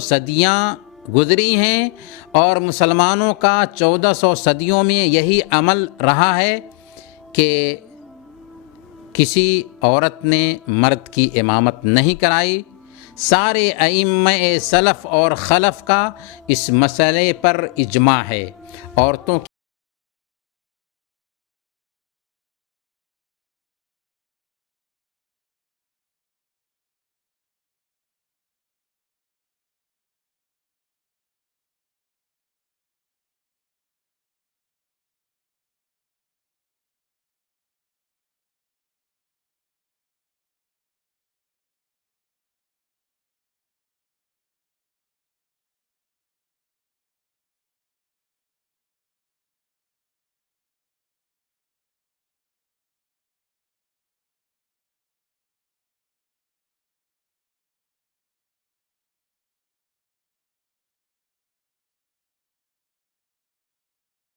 सदियाँ गुजरी हैं और मुसलमानों का 1400 सदियों में यही अमल रहा है कि किसी औरत ने मर्द की इमामत नहीं कराई। सारे अइम्मे सलफ़ और खलफ़ का इस मसले पर इजमा है। औरतों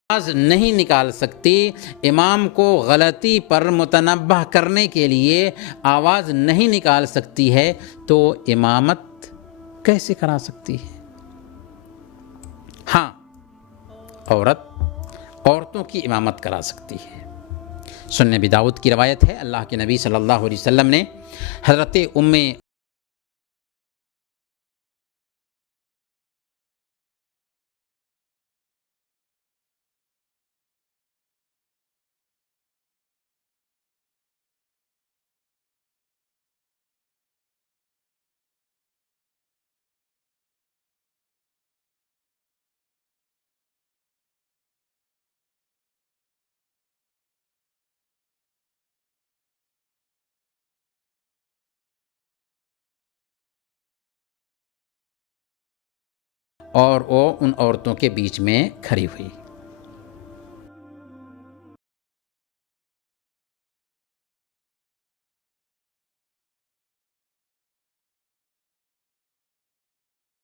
आवाज़ नहीं निकाल सकती, इमाम को गलती पर मुतनब्बह करने के लिए आवाज़ नहीं निकाल सकती है, तो इमामत कैसे करा सकती है? हाँ, औरतों की इमामत करा सकती है। सुन्ने अबी दाऊद की रवायत है, अल्लाह के नबी सल्लल्लाहु अलैहि वसल्लम ने हज़रत उम्मे और वो उन औरतों के बीच में खड़ी हुई।